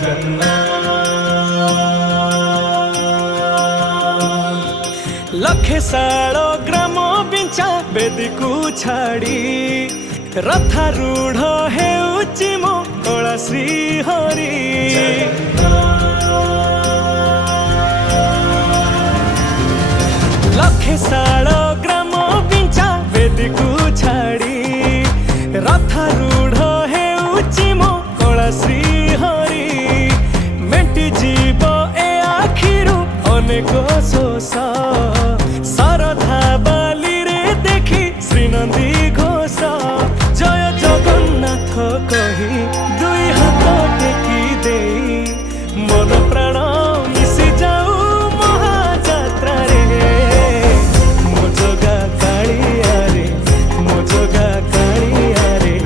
जगन्नाथ। लखे साल ग्राम बिंचा बेदी को छाड़ी रथारूढ़ हेउची मो कला श्री हरि। लखे साल ग्राम बिंचा बेदी को छाड़ी रथारूढ़ हेउची मो कला श्री हरि। मेटी जीव ए आखिरु अनेक शोष सरधा बाली रे देखी श्रीनंदी घोष। जय जगन्नाथ कही दुई हाथ टेकी दे मन प्राण मिशि जाऊ महाजात्रा रे। मो जगा कालिया रे मो जगा कालिया रे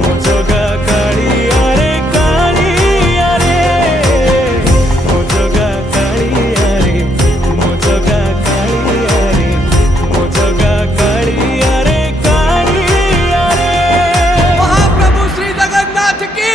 मो जगा कालिया रे कालिया रे मो जगा कालिया रे मो जगा कालिया रे मो जगा कालिया रे कालिया रे। महाप्रभु श्री जगन्नाथ की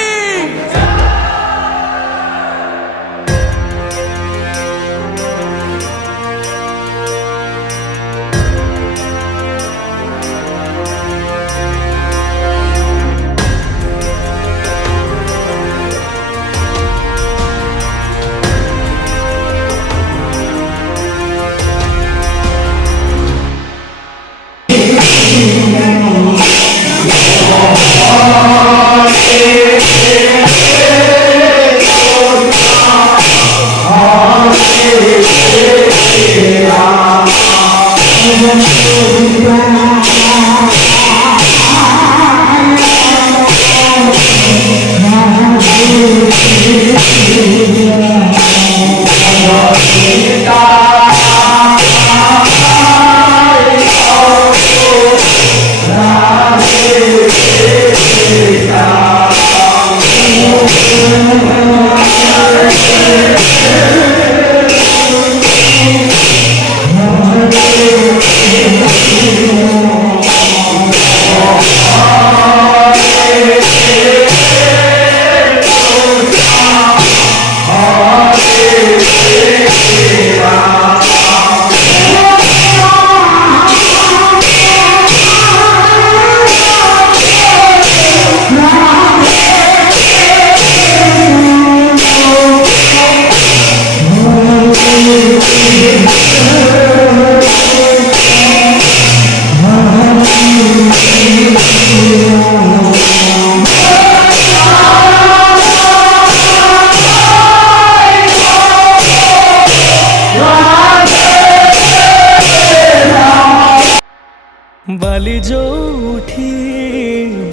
बाली जो उठी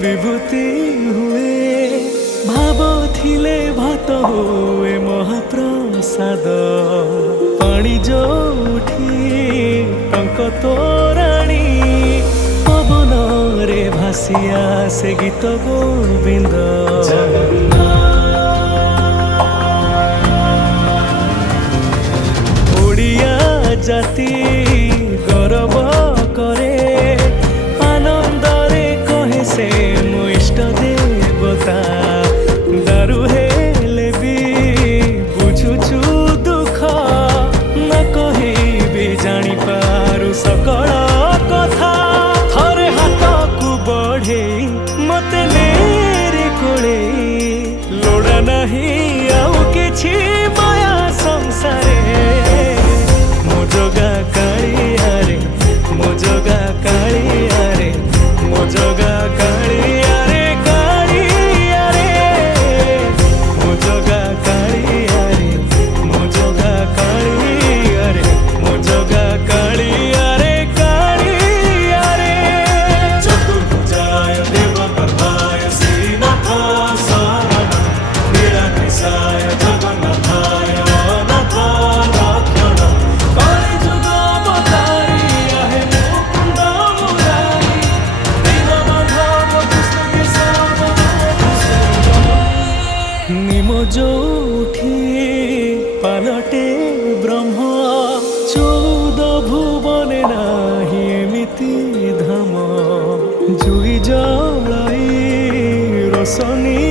विभूति हुए भाव थिले भात हुए महाप्रसाद। पानी जो उठी टंक तोराणी पवन रे भासिया से गीत गोविंद। ओडिया जाति गौरव करे आनंदरे कहे से मो इष्ट देवता। दारु हेले भी बुझुछु दुख न कही भी जानी पारु सकल कथा। थरे हाथ को बढ़े मते मेरे कोले लोड़ा नहीं आउ किछि माया संसारे। मो जगा कालिया रे मो जगा कालिया रे मो जगा कालिया रे कालिया रे मो जगा कालिया रे मो जगा कालिया रे मो जगा कालिया रे कालिया रे। चतुर्भुजाय देवगर्भाय श्रीनाथ शरणं नीलकेशाय जगन्नाथाय अनाथ रक्षणं। कलिजुग अवतारी आहे मुकुंद मुरारी दीनबंधु कृष्ण केशव। निमो जोठी पालटे ब्रह्म 14 भुवने नाही एमिति धाम। जुई जलाई रोशनी